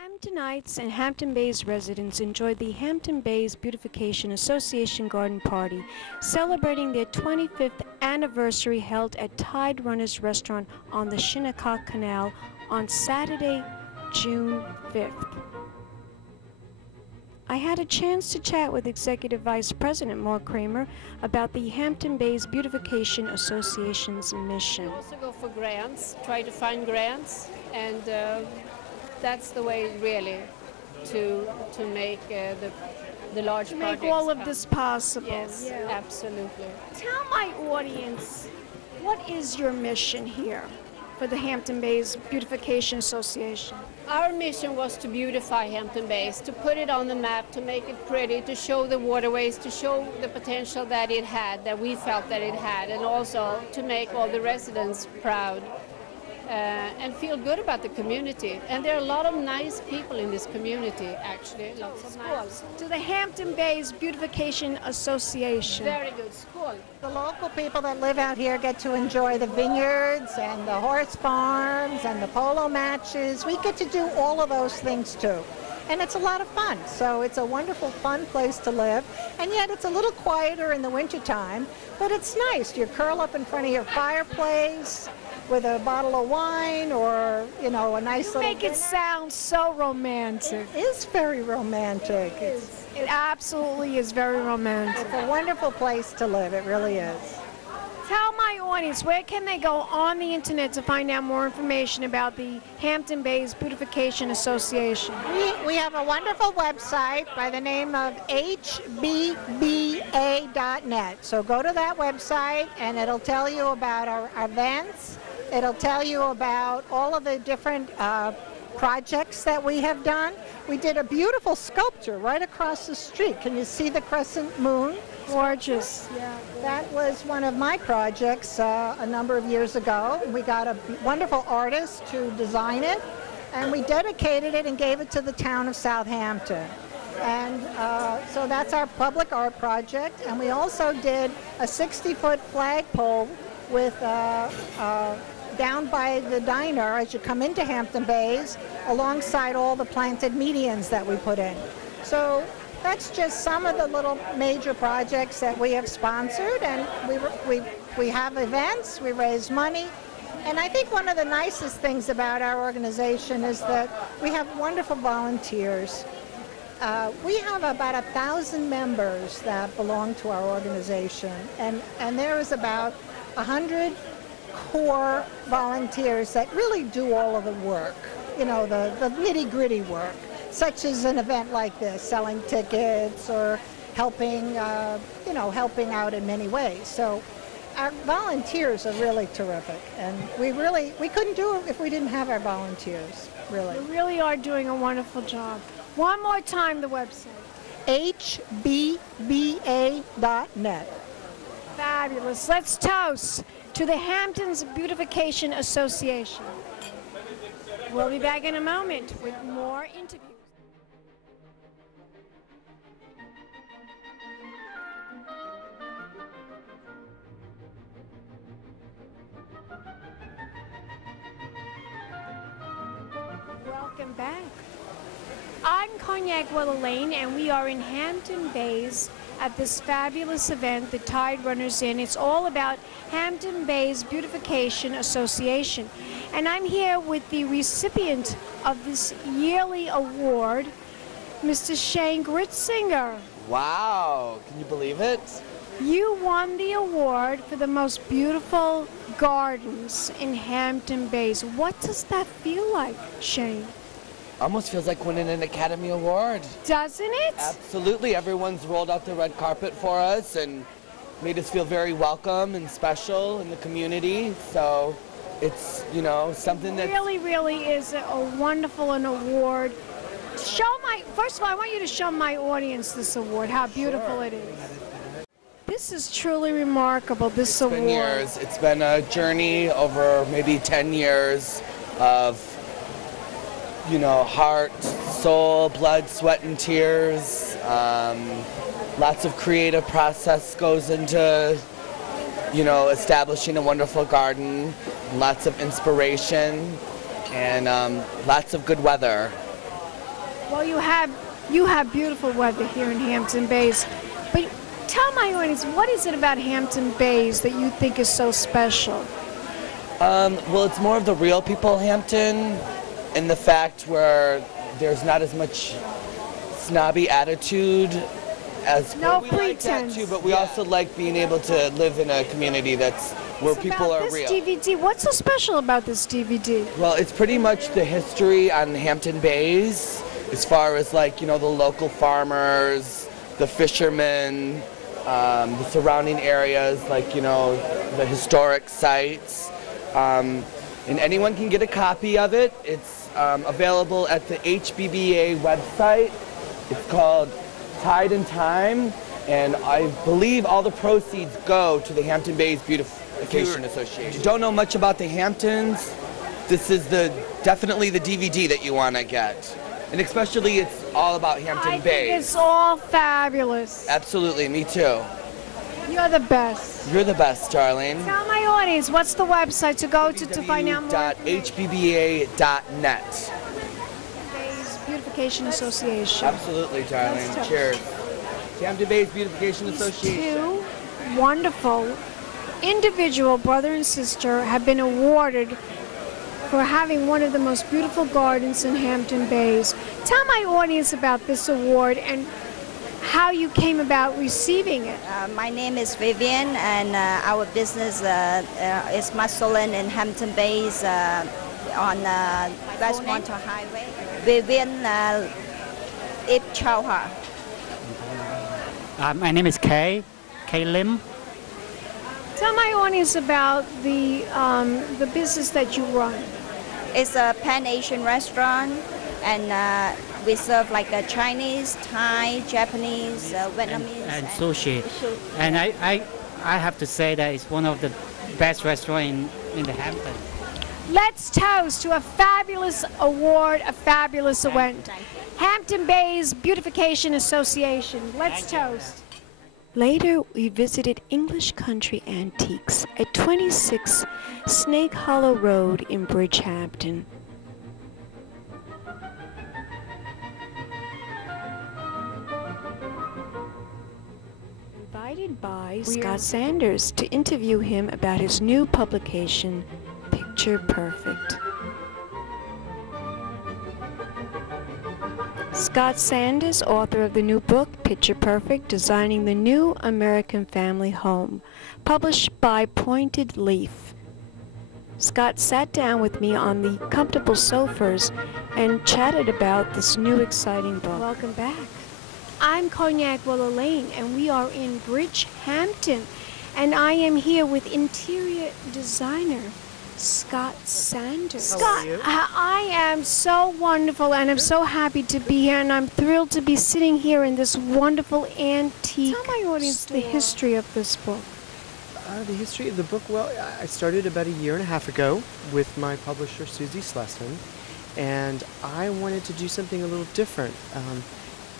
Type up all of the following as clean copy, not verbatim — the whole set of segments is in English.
Hamptonites and Hampton Bays residents enjoyed the Hampton Bays Beautification Association Garden Party, celebrating their 25th anniversary held at Tiderunners restaurant on the Shinnecock Canal on Saturday, June 5th. I had a chance to chat with Executive Vice President Maude Kramer about the Hampton Bays Beautification Association's mission. We also go for grants, try to find grants, and that's the way really to make the large projects. Make all of this possible. Yes, yeah. Absolutely. Tell my audience, what is your mission here for the Hampton Bays Beautification Association? Our mission was to beautify Hampton Bays, to put it on the map, to make it pretty, to show the waterways, to show the potential that it had, that we felt that it had, and also to make all the residents proud. And feel good about the community. And there are a lot of nice people in this community, actually. Lots of nice. To the Hampton Bays Beautification Association. Very good school. The local people that live out here get to enjoy the vineyards and the horse farms and the polo matches. We get to do all of those things too. And it's a lot of fun. So it's a wonderful, fun place to live. And yet it's a little quieter in the wintertime, but it's nice. You curl up in front of your fireplace with a bottle of wine or, you know, a nice little... Make it sound so romantic. It is very romantic. It absolutely is very romantic. It's a wonderful place to live. It really is. Tell my audience, where can they go on the internet to find out more information about the Hampton Bays Beautification Association? We have a wonderful website by the name of hbba.net. So go to that website and it'll tell you about our events. It'll tell you about all of the different projects that we have done. We did a beautiful sculpture right across the street. Can you see the crescent moon? Gorgeous. Yeah, that was one of my projects a number of years ago. We got a wonderful artist to design it, and we dedicated it and gave it to the town of Southampton. And so that's our public art project. And we also did a 60-foot flagpole with down by the diner as you come into Hampton Bays, alongside all the planted medians that we put in. So that's just some of the little major projects that we have sponsored, and we have events, we raise money. And I think one of the nicest things about our organization is that we have wonderful volunteers. We have about 1,000 members that belong to our organization, and there is about 100 core volunteers that really do all of the work, you know, the nitty-gritty work, such as an event like this, selling tickets or helping, you know, helping out in many ways. So our volunteers are really terrific, and we couldn't do it if we didn't have our volunteers, really. You really are doing a wonderful job. One more time, the website. hbba.net. Fabulous. Let's toast to the Hamptons Beautification Association. We'll be back in a moment with more interviews. Welcome back. I'm Cognac Wellerlane, and we are in Hampton Bays at this fabulous event, the Tiderunners Inn. It's all about Hampton Bays Beautification Association. And I'm here with the recipient of this yearly award, Mr. Shane Gritzinger. Wow, can you believe it? You won the award for the most beautiful gardens in Hampton Bays. What does that feel like, Shane? Almost feels like winning an Academy Award. Doesn't it? Absolutely. Everyone's rolled out the red carpet for us and made us feel very welcome and special in the community. So it's, you know, something that really is a wonderful an award. First of all, I want you to show my audience this award, how beautiful it is. This is truly remarkable, this award. It's been years. It's been a journey over maybe 10 years of, you know, heart, soul, blood, sweat, and tears. Lots of creative process goes into, you know, establishing a wonderful garden. Lots of inspiration and lots of good weather. Well, you have beautiful weather here in Hampton Bays, but tell my audience, what is it about Hampton Bays that you think is so special? Well, it's more of the real people Hampton, and the fact where there's not as much snobby attitude as No we like that pretense. too, but we also like being able to live in a community that's where It's people about are this real. DVD. What's so special about this DVD? Well, it's pretty much the history on Hampton Bays, as far as like, you know, the local farmers, the fishermen, the surrounding areas, like, you know, the historic sites. And anyone can get a copy of it. It's available at the HBBA website. It's called Tide and Time, and I believe all the proceeds go to the Hampton Bays Beautification Association. If you don't know much about the Hamptons, this is definitely the DVD that you want to get. And especially it's all about Hampton I Bays. think it's all fabulous. Absolutely, me too. You're the best. You're the best, darling. Tell my audience, what's the website to go to find out more? www.hbba.net. Bays Beautification Association. Absolutely, darling. Let's toast. Cheers. Hampton Bays Beautification These Association. two wonderful individual brother and sister have been awarded for having one of the most beautiful gardens in Hampton Bays. Tell my audience about this award and how you came about receiving it. My name is Vivian, and our business is Musselin in Hampton Bays on Westmonter Highway. Vivian Ip Chauha. My name is Kay Lim. Tell my audience about the business that you run. It's a Pan-Asian restaurant, and we serve like a Chinese, Thai, Japanese, Vietnamese, and sushi. And I have to say that it's one of the best restaurants in the Hamptons. Let's toast to a fabulous award, a fabulous event. Thank you. Hampton Bays Beautification Association. Let's toast. Later, we visited English Country Antiques at 26 Snake Hollow Road in Bridgehampton. Invited by Scott Sanders to interview him about his new publication, Picture Perfect. Scott Sanders, author of the new book, Picture Perfect, Designing the New American Family Home, published by Pointed Leaf. Scott sat down with me on the comfortable sofas and chatted about this new exciting book. Welcome back. I'm Cognac Wellerlane, and we are in Bridgehampton, and I am here with interior designer Scott Sanders. How are you? Scott, I am so wonderful, and I'm so happy to be here, and I'm thrilled to be sitting here in this wonderful antique. Tell my audience the history of this book. The history of the book, well, I started about a year and a half ago with my publisher, Susie Slesson, and I wanted to do something a little different.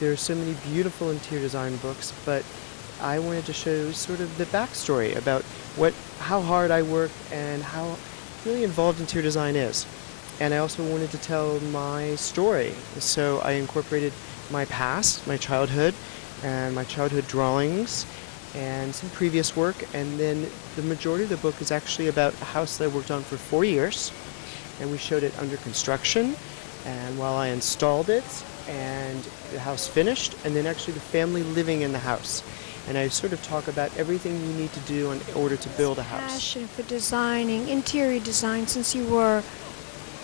There are so many beautiful interior design books, but I wanted to show sort of the backstory about how hard I work and how really involved interior design is. And I also wanted to tell my story. So I incorporated my past, my childhood, and my childhood drawings, and some previous work. And then the majority of the book is actually about a house that I worked on for 4 years. And we showed it under construction, and while I installed it, and the house finished, and then actually the family living in the house. And I sort of talk about everything you need to do in order to build a house. Passion for designing, interior design, since you were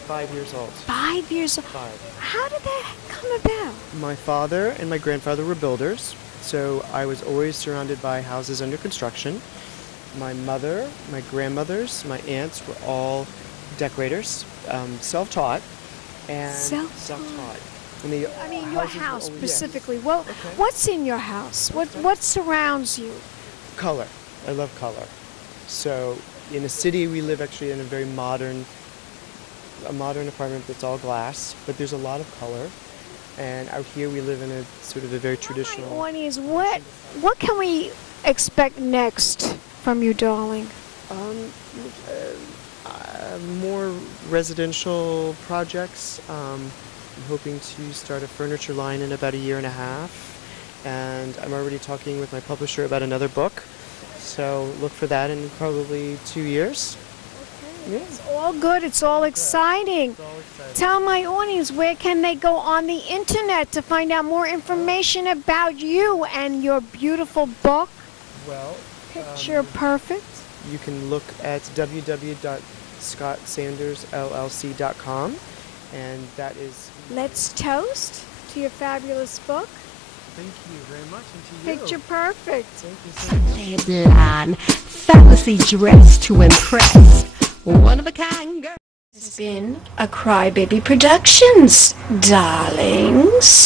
5 years old. 5 years old. 5. How did that come about? My father and my grandfather were builders, so I was always surrounded by houses under construction. My mother, my grandmothers, my aunts were all decorators, self-taught. And Self-taught. And the I mean, your houses were house always- yes. specifically. Well, Okay. what's in your house? What surrounds you? Color. I love color. So in a city, we live actually in a very modern apartment that's all glass, but there's a lot of color. And out here, we live in a sort of a very traditional. My audience, what can we expect next from you, darling? More residential projects, hoping to start a furniture line in about a year and a half, and I'm already talking with my publisher about another book, so look for that in probably 2 years. Okay. Yeah. It's all good. It's all exciting. It's all exciting. Tell my audience, where can they go on the internet to find out more information about you and your beautiful book, Well, Picture Perfect? you can look at www.scottsandersllc.com, and that is... Let's toast to your fabulous book, Thank you very much, and to you. Picture Perfect. Thank you so much. Blonde, fabulously dressed to impress, one of a kind girl. It's been a Crybaby Productions, darlings.